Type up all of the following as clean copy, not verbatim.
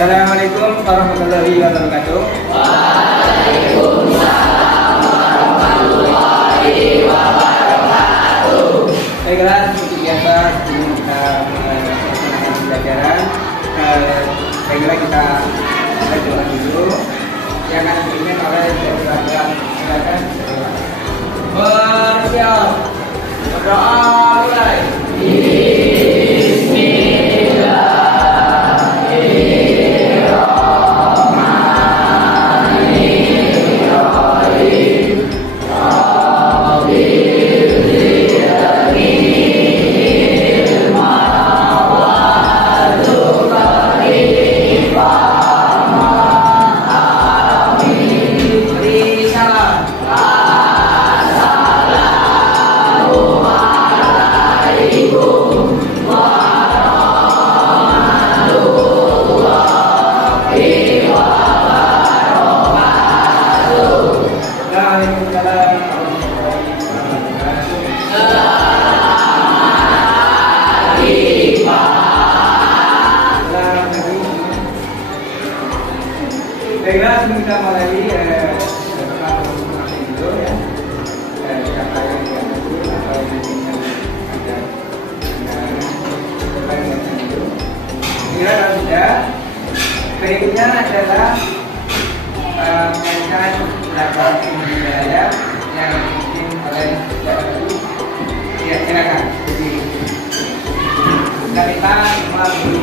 Assalamualaikum warahmatullahi wabarakatuh. Waalaikumsalam warahmatullahi wabarakatuh. Baiklah, seperti biasa sebelum kita melaksanakan pembelajaran, baiklah kita berdoa dulu. Yang akan dipimpin oleh Bapak. Silakan. Bersiap. Berdoa mulai. Baiklah, kita mulai dulu ya. Kata yang dulu atau yang ada dulu. Kira kalau tidak, berikutnya adalah mengaitkan dapat budaya yang dibikin oleh ya, silakan. Jadi kita semua dulu.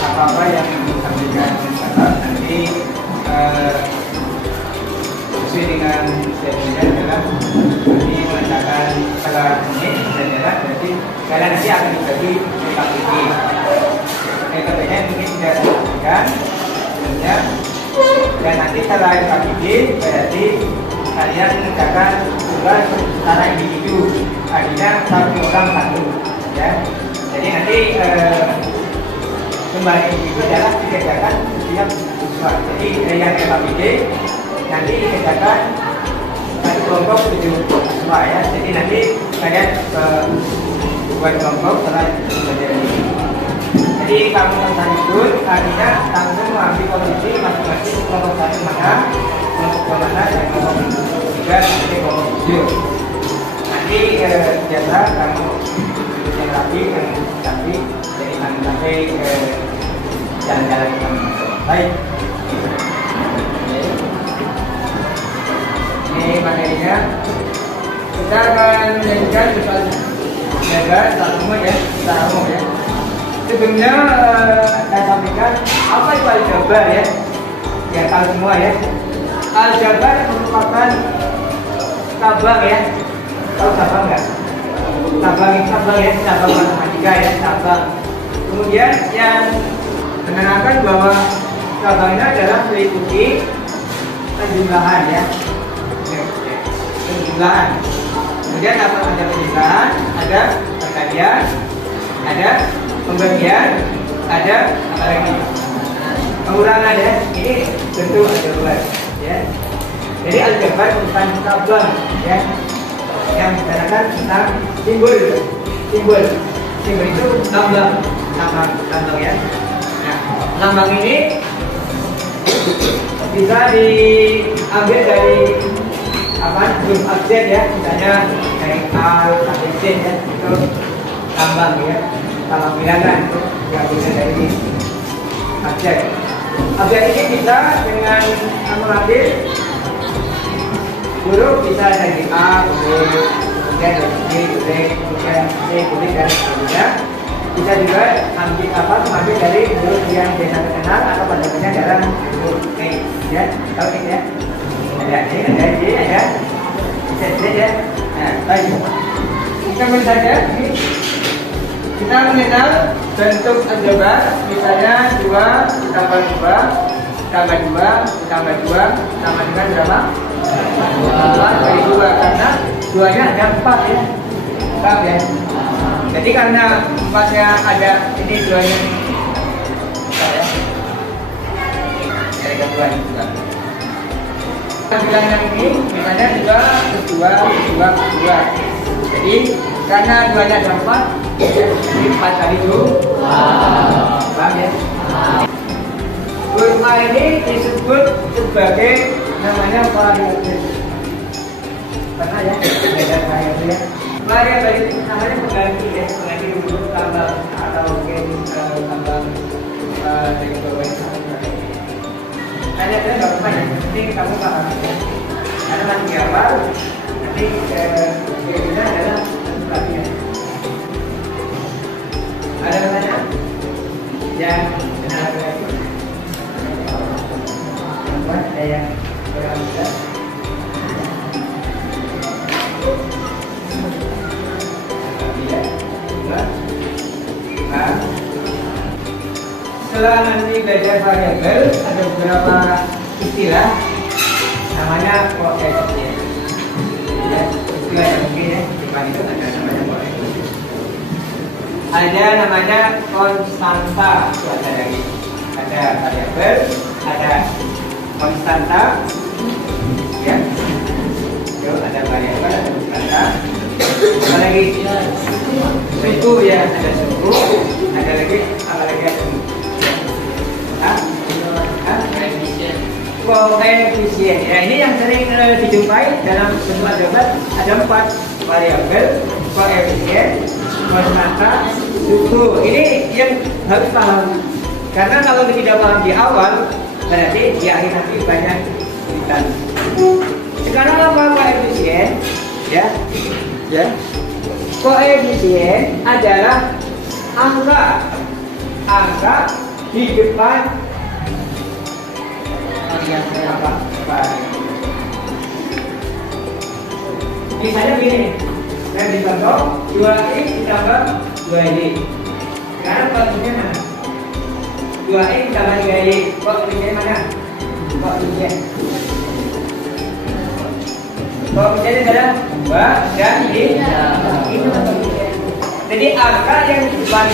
Apa-apa yang disampaikan nanti sesuai dengan jadinya adalah nanti mengatakan salah ini adalah berarti kalian nanti akan dibagi empat titik. Metodenya mungkin tidak saya sampaikan sebelumnya, dan nanti setelah empat titik berarti kalian mengerjakan tugas secara individu, artinya satu orang satu, ya. Jadi nanti kembali itu adalah dikerjakan setiap siswa. Jadi yang KPD nanti dikerjakan satu kelompok 7 siswa, ya. Jadi nanti kalian buat kelompok setelah belajar ini. Jadi kamu lanjut, artinya langsung mengambil posisi masing-masing kelompok satu mana, kelompok dua mana, dan kelompok tiga nanti kelompok 7. Nanti biasa kamu yang rapi dan tapi jadi sampai jalan-jalan baik. Ini materinya kita akan menjadikan jaga secara umum, ya, secara umum, ya. Sebelumnya saya sampaikan apa itu aljabar, ya. Ya tahu semua ya. Aljabar merupakan cabang ya. Tahu cabang nggak? Cabang ya, cabang matematika ya, cabang. Kemudian yang menerangkan bahwa cabang ini adalah meliputi penjumlahan ya. Penjumlahan. Kemudian apa ada penjumlahan, ada perkalian, ada pembagian, ada apa lagi? Pengurangan ya. Ini tentu aljabar ya. Jadi aljabar bukan cabang ya. Yang bicarakan tentang simbol itu lambang ya. Nah, lambang ini bisa diambil dari apa huruf abjad ya, misalnya dari A sampai Z ya, itu lambang ya, lambang bilangan itu yang bisa dari abjad. Abjad ini bisa dengan mengambil huruf, bisa dari A, B, kemudian dari B, kemudian C, kemudian dan seterusnya. Bisa juga mengambil dari huruf yang biasa terkenal atau pada umumnya dalam huruf E ya, tahu ini ya. Ada E, ada J, ada Z ya. Nah, baik. Kita mulai saja. Kita mengenal bentuk aljabar, misalnya 2 tambah 2 tambah 2 tambah 2 tambah dengan berapa? 2 dari 2, karena 2-nya ada 4 ya. Paham ya? Jadi karena 4-nya ada, ini 2-nya ya. Ada 2 juga. Bilangan ini misalnya 2 plus 2 plus 2 plus 2. Jadi karena 2-nya ada 4, jadi 4 kali 2. Paham ya? Huruf A ini disebut sebagai namanya variabel. Pernah ya? Beda variabel ya. Variabel itu namanya pengganti ya, pengganti huruf tambah atau mungkin tambah dari bawah itu. Tanya saya nggak apa ya, nanti kamu paham ya. Karena masih awal, nanti kita adalah latihan. Ada pertanyaan? Yang benar lagi? Ada yang kurang bisa? Setelah nanti belajar variabel, ada beberapa istilah namanya koefisien. Ya, istilah yang mungkin ya, di depan itu ada namanya koefisien. Ada namanya konstanta, itu ada lagi. Ada variabel, ada konstanta, ya. Yo, ada variabel, ada konstanta. Apa lagi? Suku ya, ada suku. Ada lagi apa lagi? Koefisien. Ya, ini yang sering dijumpai dalam bentuk aljabar. Ada 4 variabel, koefisien, konstanta, suku. Ini yang harus paham. Karena kalau tidak paham di awal, berarti di akhir nanti banyak kesulitan. Sekarang apa koefisien? Ya. Koefisien adalah angka di depan apa? Misalnya begini, saya dicontoh 2x ditambah 2y. Sekarang koefisien mana? 2x ditambah 3y. Koefisien mana? Koefisien adalah 2 dan y. Itu koefisien. Jadi angka yang di depan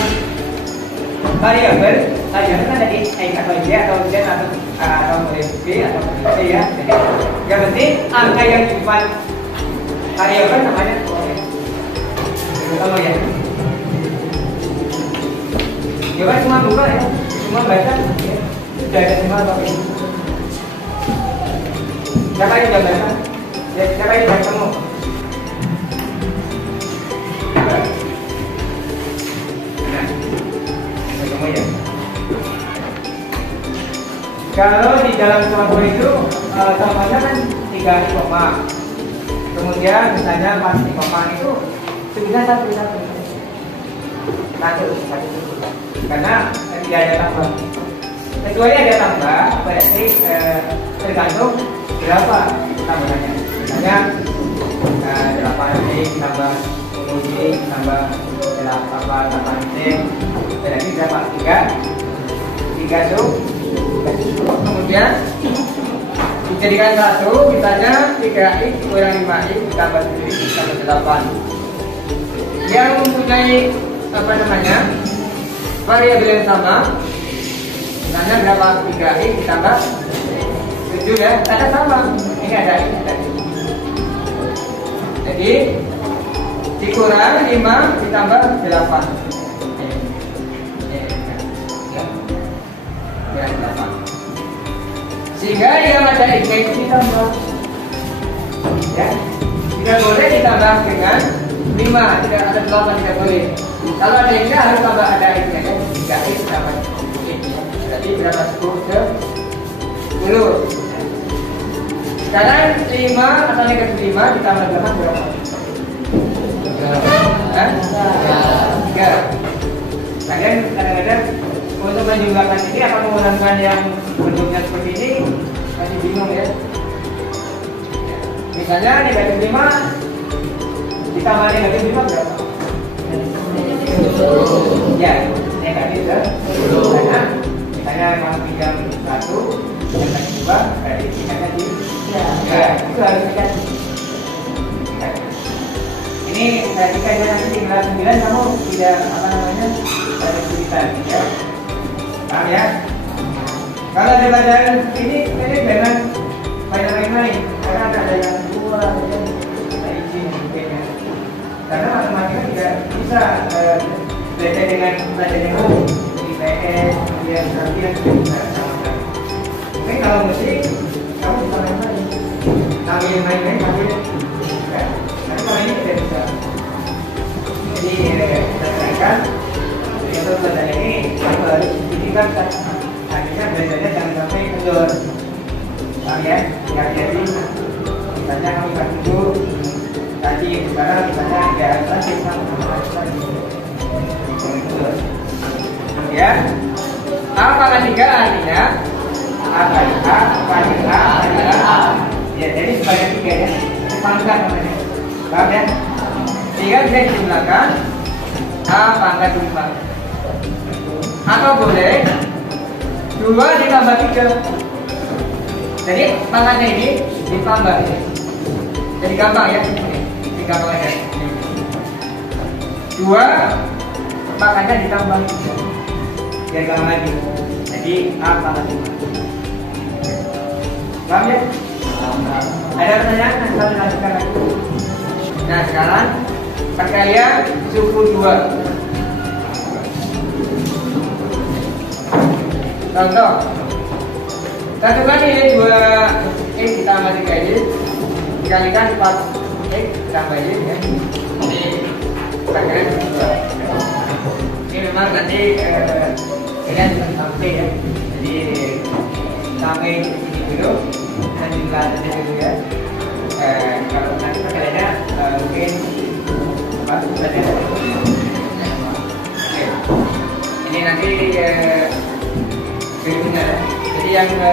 variabel kan tadi x atau y atau z atau b atau c ya. Jadi yang penting angka yang di depan variabel namanya pertama ya. Coba cuma buka ya, cuma baca ya. Sudah ada semua atau ini. Siapa yang sudah baca? Siapa yang sudah ketemu? Ya. Kalau di dalam contoh itu contohnya kan 3 koma, kemudian misalnya 4 koma itu bisa satu karena tidak ada tambah. Kecuali ada tambah, berarti tergantung berapa tambahannya. Misalnya 8 detik tambah 10 detik tambah 8 detik, berarti berapa? 3 sub. Kemudian dijadikan 1, misalnya 3x kurang 5x tambah 7x tambah 8. Yang mempunyai variabel yang sama, misalnya berapa? 3x ditambah 7 ya, ada sama. Ini ada x tadi. Jadi dikurang 5 ditambah 8. Sehingga yang ada x itu ditambah. Ya, tidak boleh ditambah dengan 5, tidak ada 8 tidak boleh. Kalau ada x harus tambah ada x nya kan, 3x tambah x. Berarti berapa? 10. Sekarang 5 atau negatif 5 ditambah 8 berapa? 3. Kalian kadang-kadang untuk menjumlahkan ini atau menggunakan yang bentuknya seperti ini masih bingung ya. Misalnya negatif 5 ditambah negatif 5 berapa? Ya, negatif 10. Karena misalnya kalau pinjam 1 negatif 2 berarti tingkatnya di ya, itu harus dikasih. Ini jika nanti di kelas 9 kamu tidak ada kesulitan ya. Paham ya? Kalau di pelajaran ini jangan banyak main-main karena ada yang 2 ada yang izin mungkinnya. Karena matematika tidak bisa belajar dengan pelajaran yang umum IPS, kemudian kemudian bisa sama. Mungkin kalau musik kamu bisa main-main, sambil main-main sambil ya. Tapi kalau ini tidak bisa. Jadi kita terangkan untuk pelajaran ini kamu harus ditingkatkan. Akhirnya belajarnya jangan sampai kendor. Paham ya? Hati-hati. Misalnya kamu tak tidur tadi sekarang misalnya ya tadi sama tadi. Kemudian A pangkat 3 artinya A kali A kali A kali A. Ya jadi sebanyak 3 ya. Pangkat namanya. Paham ya? Sehingga bisa dijumlahkan A pangkat 5. Atau boleh 2 ditambah 3. Jadi pangkatnya ini ditambah ini. Jadi gampang ya. Ini gampang aja. 2 pangkatnya ditambah 3. Biar gampang lagi. Jadi A pangkat 5. Paham ya? Ada pertanyaan? Kita lanjutkan lagi. Nah sekarang perkalian suku 2. Contoh, satukan ini 2x ditambah 3y dikalikan 4x ditambah y ya. Ini perkalian 2. Ini memang nanti kalian bisa sampai ya. Jadi sampai ini dulu dan juga nanti dulu ya. Kalau nanti perkaliannya mungkin apa saja. Ini nanti berikutnya. Jadi yang kita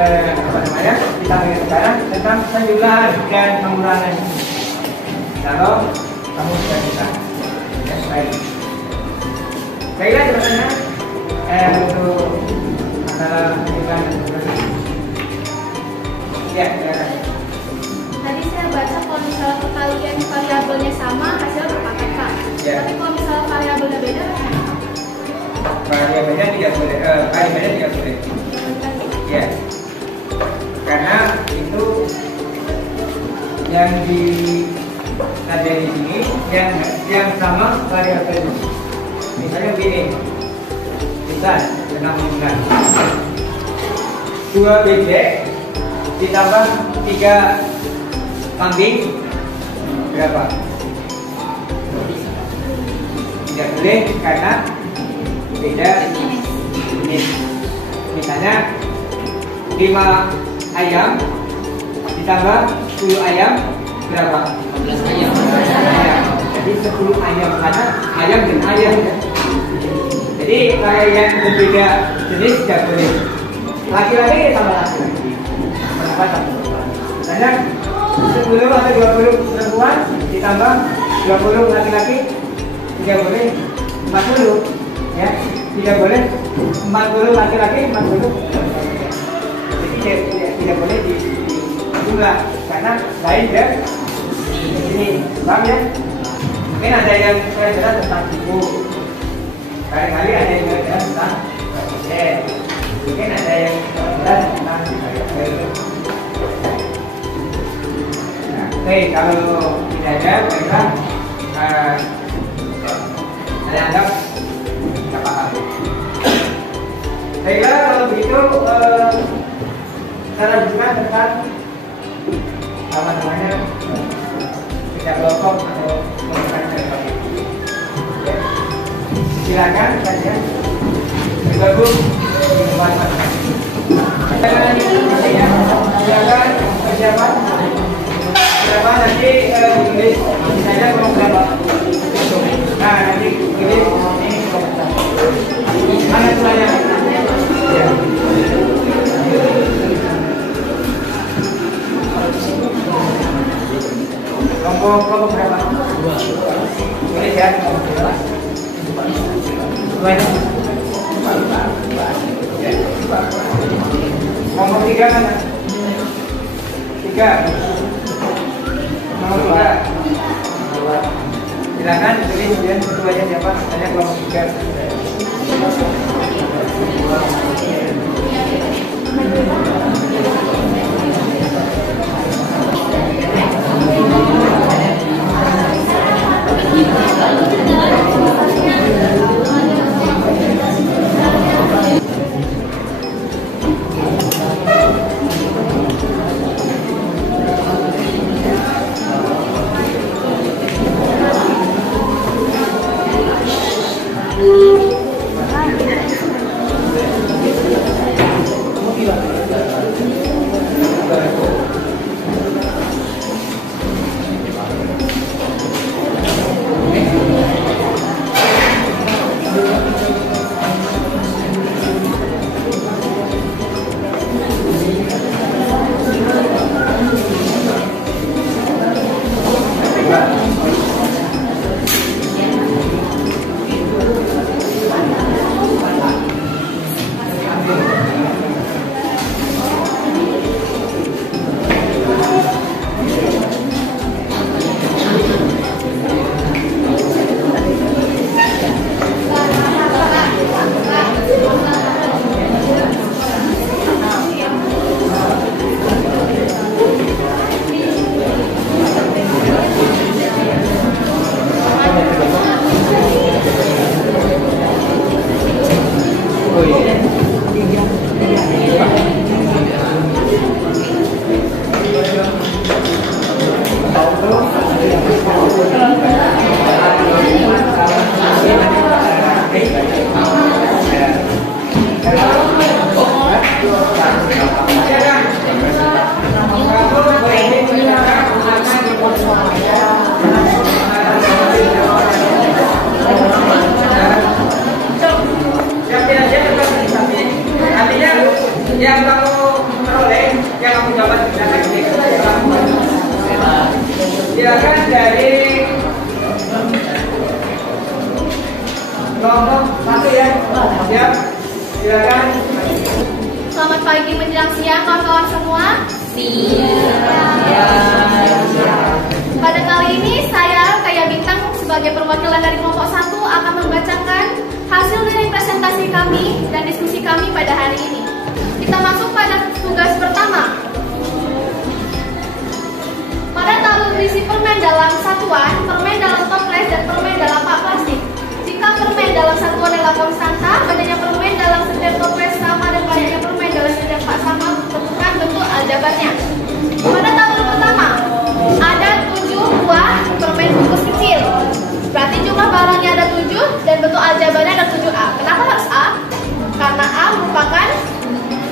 lihat sekarang tentang penjumlahan dan pengurangan. Kalau kamu sudah bisa, ya baik. Baiklah sebenarnya untuk antara penjumlahan dan pengurangan. Ya, silakan. Tadi saya baca kalau misalnya perkalian variabelnya sama hasil berpaket Pak. Ya. Tapi kalau misalnya variabelnya beda rasanya apa? Variabelnya tidak boleh, variabelnya tidak boleh. Ya, karena itu yang ada di sini yang sama variabel. Misalnya begini, misal 6 2 bebek ditambah 3 kambing berapa? Tidak boleh karena beda jenis. Misalnya 5 ayam ditambah 10 ayam berapa? 15 ayam. Jadi 10 ayam karena ayam dan ayam ya. Jadi kayak yang berbeda jenis tidak boleh. laki-laki tambah laki-laki, perempuan tambah perempuan. Misalnya 10 atau 20 perempuan ditambah 20 laki-laki, tidak boleh 40, ya, tidak boleh 40 laki-laki, 40 perempuan. Jadi tidak boleh dijumlah karena lain ya. Ini paham ya? Mungkin ada yang belajar tentang buku, kali-kali ada yang belajar tentang dosen, mungkin ada yang belajar tentang variabel. Nah, oke, kalau tidak ada, baiklah saya anggap tidak paham. Baiklah, kalau begitu saya lanjutkan tentang apa namanya tidak kelompok atau kelompok dari ya. Silakan saja bergabung di tempat masing-masing. Silakan persiapan nanti tulis misalnya kelompok berapa. Nah nanti tulis ini kelompok mana tulanya ya. Kelompok berapa? 2. Boleh ya? Kelompok 3 mana? 3. Kelompok 3. Silakan tulis kemudian ketuanya siapa? Misalnya kelompok 3. Yang kamu peroleh, yang kamu dapat silakan dari kelompok 1 ya. Siap, silakan. Selamat pagi menjelang siang kawan-kawan semua. Pada kali ini saya Kaya Bintang sebagai perwakilan dari kelompok 1 akan membacakan hasil dari presentasi kami dan diskusi kami pada hari ini. Kita masuk pada tugas pertama. Pada tabel berisi permen dalam satuan, permen dalam toples, dan permen dalam pak plastik. Jika permen dalam satuan adalah konstanta, badannya permen dalam setiap toples sama dan banyaknya permen dalam setiap pak sama, tentukan bentuk aljabarnya. Pada tabel pertama, ada 7 buah permen bungkus kecil. Berarti jumlah barangnya ada 7 dan bentuk aljabarnya ada 7A. Kenapa harus A? Karena A merupakan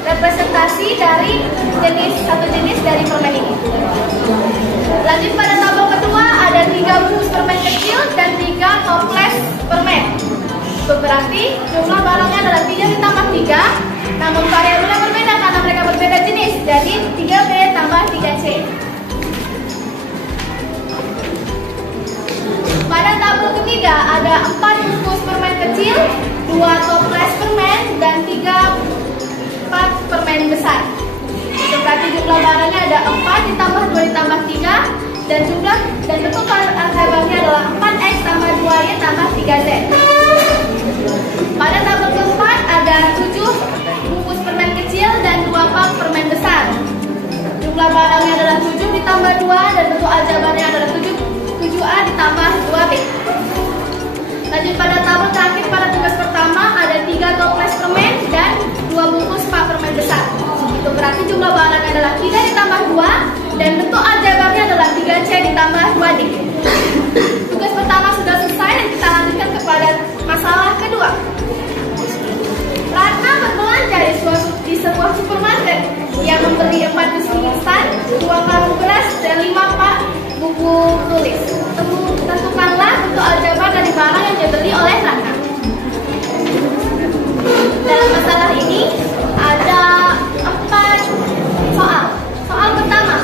representasi dari satu jenis dari permen ini. Lanjut pada tabel kedua, ada 3 bungkus permen kecil dan 3 toples permen. Itu berarti jumlah barangnya adalah 3 ditambah 3, namun variabelnya berbeda berbeda jenis, jadi 3B tambah 3C. Pada tabel ketiga ada 4 bungkus permen kecil, 2 toples permen, dan 4 permen besar. Itu berarti jumlah barangnya ada 4 ditambah 2 ditambah 3, dan bentuk aljabarnya adalah 4X tambah 2Y tambah 3Z. Pada tabel keempat ada 7 bungkus permen kecil dan 2 pak permen besar. Jumlah barangnya adalah 7 ditambah 2, dan bentuk aljabarnya adalah 7A ditambah 2B. Lanjut pada tabel terakhir, pada tugas pertama ada 3 toples permen dan 2 bungkus pak permen besar. Itu berarti jumlah barangnya adalah 3 ditambah 2, dan bentuk aljabarnya adalah 3C ditambah 2D. Tugas pertama sudah selesai, dan kita lanjutkan kepada masalah kedua. Ratna berbelanja di sebuah supermarket yang membeli 4 dus mie instan, 2 karung beras, dan 5 pak buku tulis. Tentukanlah bentuk aljabar dari barang yang dibeli oleh Ratna. Dalam masalah ini ada 4 soal. Soal pertama,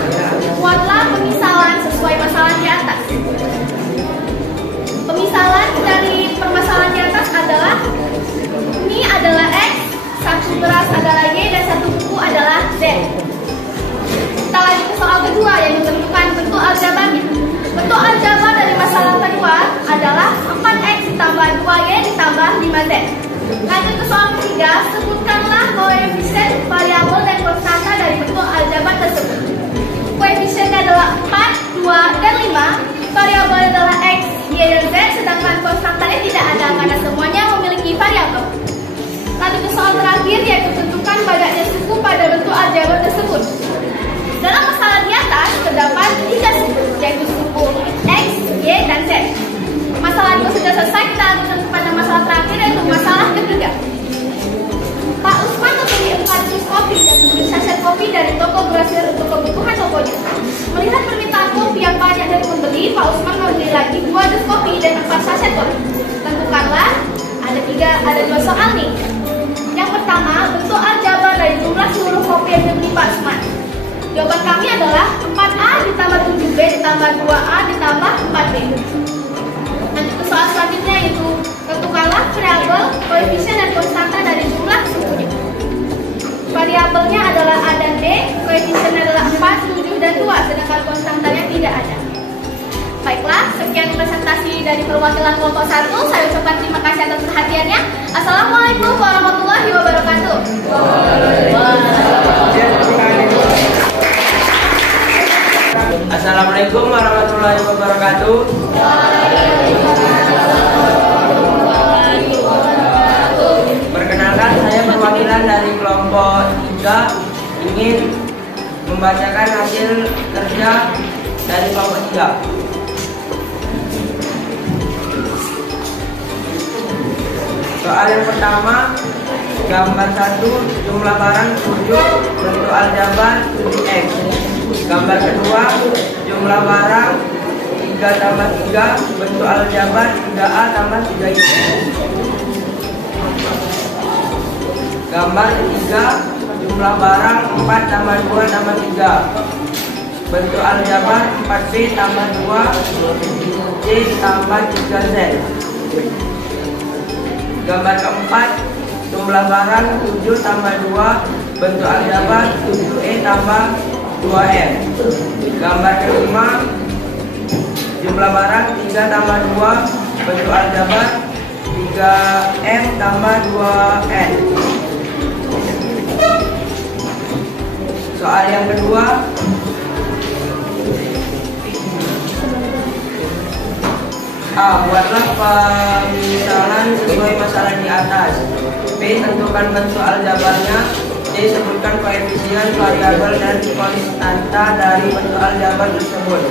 buatlah pemisalan sesuai masalah di atas. Pemisalan dari permasalahan di atas adalah mie adalah X, 1 beras adalah Y, dan 1 buku adalah Z. Kita lanjut ke soal kedua, yang menentukan bentuk aljabarnya. Bentuk aljabar dari masalah kedua adalah 4X ditambah 2Y ditambah 5Z. Lanjut ke soal ketiga, sebutkanlah koefisien, variabel, dan konstanta dari bentuk aljabar tersebut. Koefisiennya adalah 4, 2, dan 5. Variabel adalah X, Y, dan Z, sedangkan konstantanya tidak ada karena semuanya memiliki variabel. Lanjut ke soal terakhir, yaitu tentukan banyaknya suku pada bentuk aljabar tersebut. Dalam masalah di atas terdapat 3 suku, yaitu suku X, Y, dan Z. Masalah itu sudah selesai, kita lanjutkan kepada masalah terakhir, yaitu masalah ketiga. Pak Usman membeli 4 dus kopi dan 7 saset kopi dari toko grosir untuk kebutuhan tokonya. Melihat permintaan kopi yang banyak dari pembeli, Pak Usman membeli lagi 2 dus kopi dan 4 saset kopi. Tentukanlah, ada 2 soal nih. Yang pertama, bentuk aljabar dari jumlah seluruh kopi yang dibeli Pak Usman. Jawaban kami adalah 4A ditambah 7B ditambah 2A ditambah 4B. Lanjut ke soal selanjutnya, yaitu tentukanlah variabel, koefisien, dan konstanta dari jumlah sukunya. Variabelnya adalah A dan D, koefisiennya adalah 4, 7, dan 2, sedangkan konstantanya tidak ada. Baiklah, sekian presentasi dari perwakilan kelompok 1. Saya ucapkan terima kasih atas perhatiannya. Assalamualaikum warahmatullahi wabarakatuh. Assalamualaikum warahmatullahi wabarakatuh. Perkenalkan, saya perwakilan dari kelompok 3 ingin membacakan hasil kerja dari kelompok 3. Soal yang pertama, gambar 1, jumlah barang 7, bentuk aljabar 7X. Gambar kedua, jumlah barang 3 tambah 3, bentuk aljabar 3A tambah 3Y. Gambar ketiga, jumlah barang 4 tambah 2 tambah 3, bentuk aljabar 4B tambah 2, C tambah 3Z. Gambar keempat, jumlah barang 7 tambah 2, bentuk aljabar 7E tambah 2M. Gambar kelima, jumlah barang 3 tambah 2, bentuk aljabar 3M tambah 2N. Soal yang kedua, A. Buatlah pemisalan sesuai masalah di atas. B. Tentukan bentuk aljabarnya. C. Sebutkan koefisien, variabel, dan konstanta dari bentuk aljabar tersebut.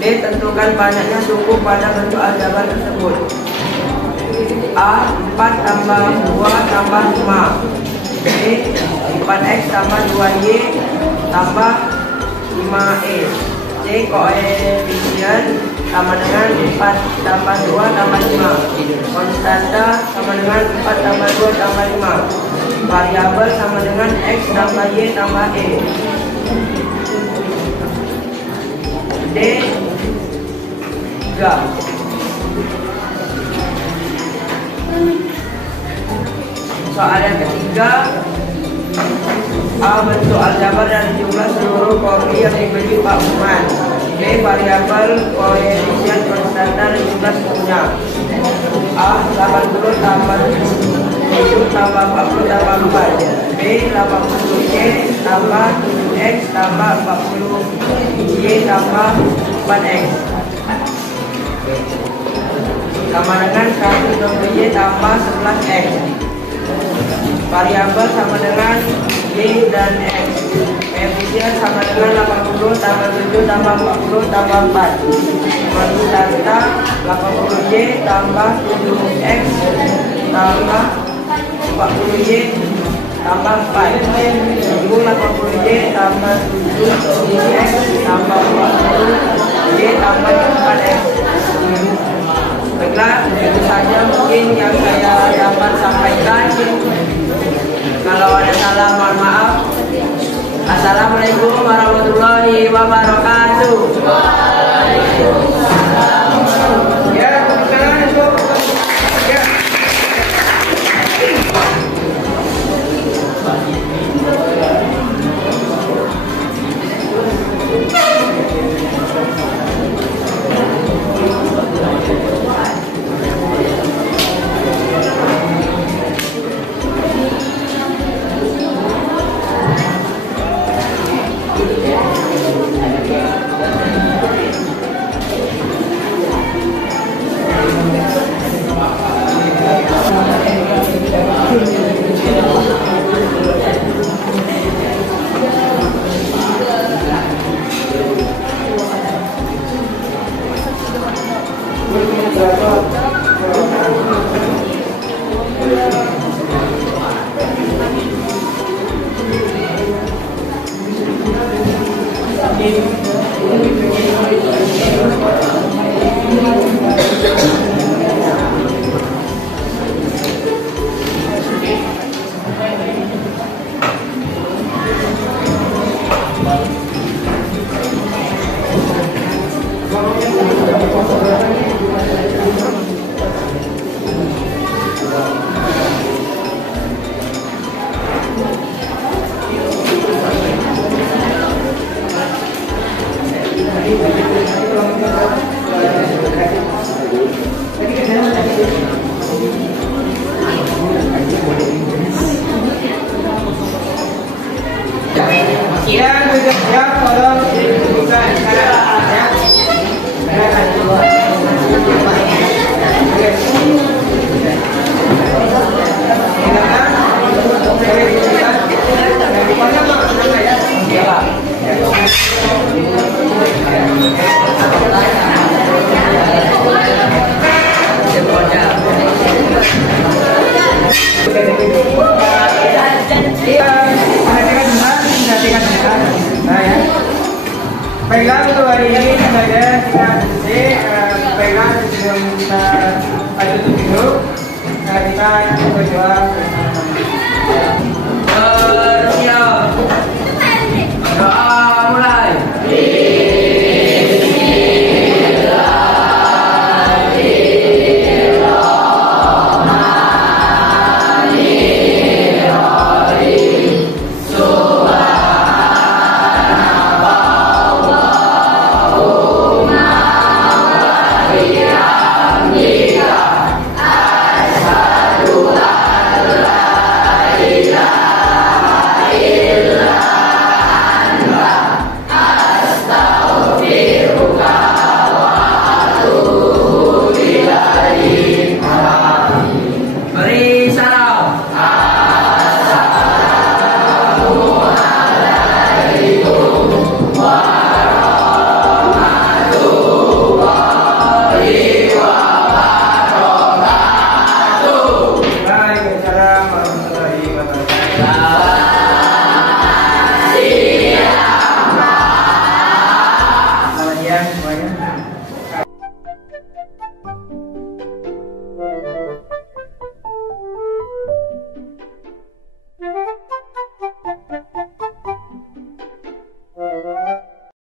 D. Tentukan banyaknya suku pada bentuk aljabar tersebut. A. 4 tambah 2 tambah 5. B. 4X tambah 2Y tambah 5E. C. D. Koefisien sama dengan 4 tambah 2 tambah 5. Konstanta sama dengan 4 tambah 2 tambah 5. Variabel sama dengan X tambah Y tambah E. D. 3. Soal yang ketiga, A. Bentuk aljabar dan jumlah seluruh kopi yang dibeli Pak Uman. B. Variabel, koefisien, konstanta, dan jumlah semuanya. A. 80 tambah 7 tambah 40 tambah 4. B. 80Y tambah X tambah 40Y tambah 4X sama dengan 1Y tambah 11X. Variabel sama dengan Y dan X. Koefisien sama dengan 80 tambah 7 tambah 40 tambah 4. Konstanta 80Y tambah 7X tambah 40Y tambah 4. 80Y tambah 7X tambah 40Y tambah 4X. Baiklah, itu saja mungkin yang saya dapat sampaikan. Kalau ada salah, mohon maaf. Assalamualaikum warahmatullahi wabarakatuh. Ya, silakan untuk ya. Baiklah, untuk hari ini saja kita baiklah sebelum kita tutup dulu, kita berdoa.